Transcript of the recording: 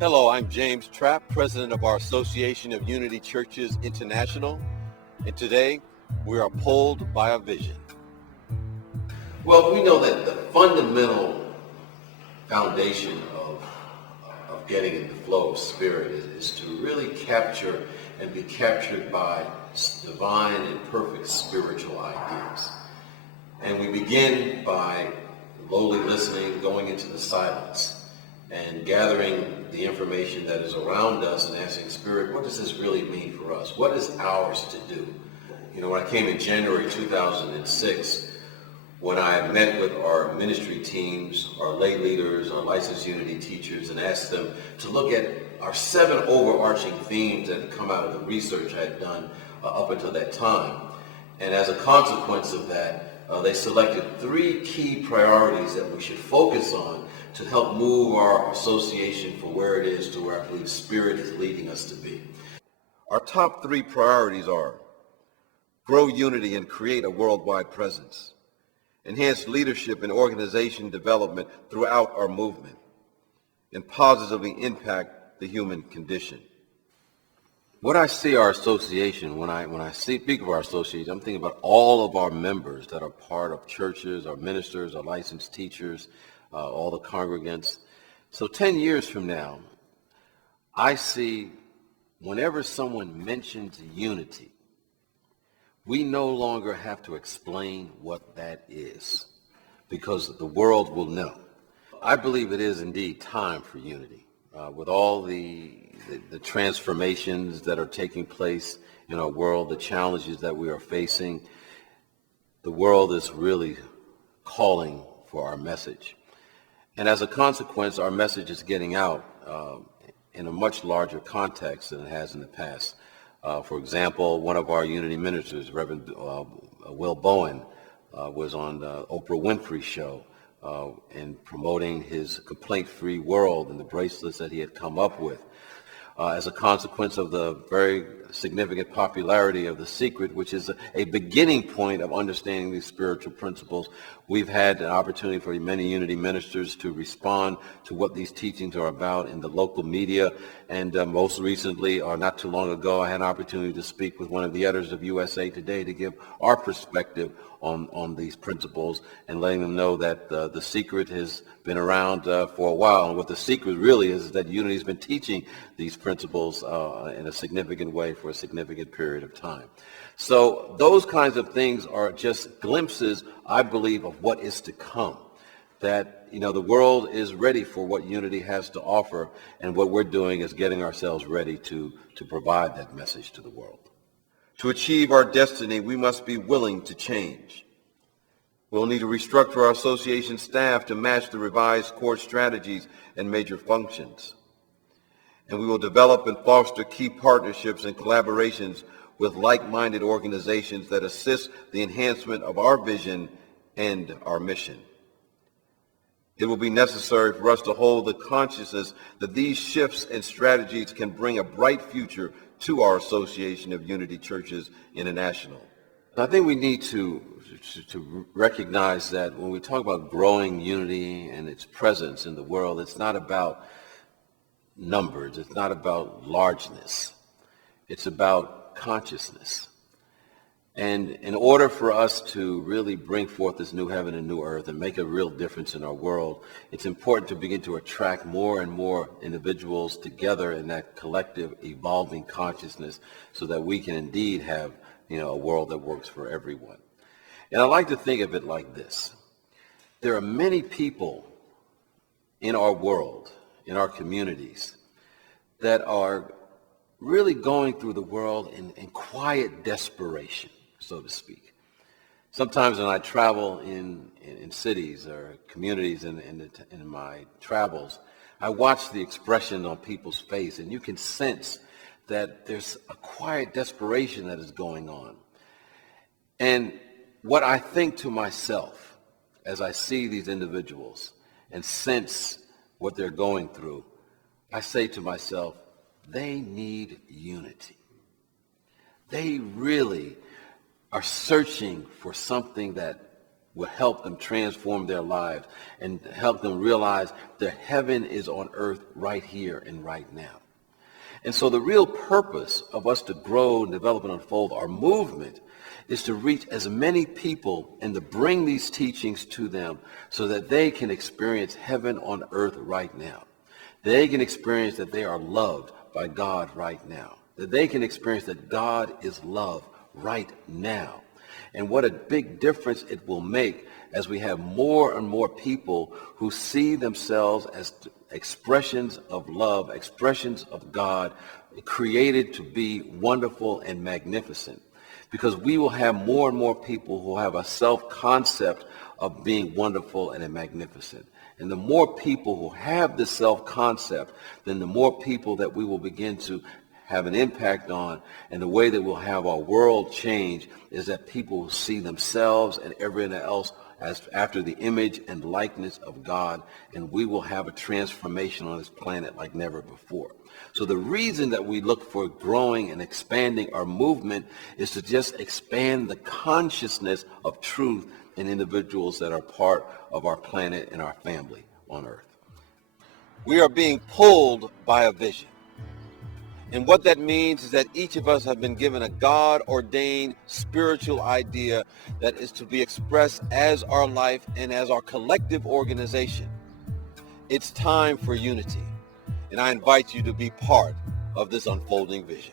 Hello, I'm James Trapp, president of our Association of Unity Churches International, and today we are pulled by a vision. Well, we know that the fundamental foundation of getting in the flow of spirit is to really capture and be captured by divine and perfect spiritual ideas. And we begin by lowly listening, going into the silence, and gathering the information that is around us and asking Spirit, what does this really mean for us? What is ours to do? You know, when I came in January 2006, when I met with our ministry teams, our lay leaders, our licensed unity teachers, and asked them to look at our 7 overarching themes that had come out of the research I had done up until that time. And as a consequence of that, they selected 3 key priorities that we should focus on to help move our association from where it is to where I believe Spirit is leading us to be. Our top 3 priorities are: grow unity and create a worldwide presence, enhance leadership and organization development throughout our movement, and positively impact the human condition. What I see our association, when I speak of our association, I'm thinking about all of our members that are part of churches, our ministers, our licensed teachers, all the congregants. So 10 years from now, I see whenever someone mentions unity, we no longer have to explain what that is, because the world will know. I believe it is indeed time for unity. With all the transformations that are taking place in our world, the challenges that we are facing, the world is really calling for our message. And as a consequence, our message is getting out in a much larger context than it has in the past. For example, one of our unity ministers, Reverend Will Bowen, was on the Oprah Winfrey show and promoting his complaint-free world and the bracelets that he had come up with. As a consequence of the very significant popularity of The Secret, which is a beginning point of understanding these spiritual principles, we've had an opportunity for many unity ministers to respond to what these teachings are about in the local media. And most recently, or not too long ago, I had an opportunity to speak with one of the editors of USA Today to give our perspective on these principles and letting them know that The Secret has been around for a while. And what The Secret really is that unity has been teaching these principles in a significant way for a significant period of time. So those kinds of things are just glimpses, I believe, of what is to come. That, you know, the world is ready for what unity has to offer, and what we're doing is getting ourselves ready to provide that message to the world. To achieve our destiny, we must be willing to change. We'll need to restructure our association staff to match the revised core strategies and major functions. And we will develop and foster key partnerships and collaborations with like-minded organizations that assist the enhancement of our vision and our mission. It will be necessary for us to hold the consciousness that these shifts and strategies can bring a bright future to our Association of Unity Churches International. I think we need to recognize that when we talk about growing unity and its presence in the world, it's not about numbers, it's not about largeness, it's about consciousness. And in order for us to really bring forth this new heaven and new earth and make a real difference in our world, it's important to begin to attract more and more individuals together in that collective evolving consciousness so that we can indeed have, you know, a world that works for everyone. And I like to think of it like this. There are many people in our world, in our communities, that are really going through the world in quiet desperation, so to speak. Sometimes when I travel in cities or communities in my travels, I watch the expression on people's face, and you can sense that there's a quiet desperation that is going on. And what I think to myself as I see these individuals and sense what they're going through, I say to myself, they need unity. They really are searching for something that will help them transform their lives and help them realize that heaven is on earth right here and right now. And so the real purpose of us to grow and develop and unfold our movement is to reach as many people and to bring these teachings to them so that they can experience heaven on earth right now. They can experience that they are loved by God right now. That they can experience that God is love right now. And what a big difference it will make as we have more and more people who see themselves as expressions of love, expressions of God, created to be wonderful and magnificent. Because we will have more and more people who have a self-concept of being wonderful and magnificent. And the more people who have this self-concept, then the more people that we will begin to have an impact on, and the way that we'll have our world change is that people will see themselves and everyone else as after the image and likeness of God, and we will have a transformation on this planet like never before. So the reason that we look for growing and expanding our movement is to just expand the consciousness of truth in individuals that are part of our planet and our family on earth. We are being pulled by a vision. And what that means is that each of us have been given a God-ordained spiritual idea that is to be expressed as our life and as our collective organization. It's time for unity, and I invite you to be part of this unfolding vision.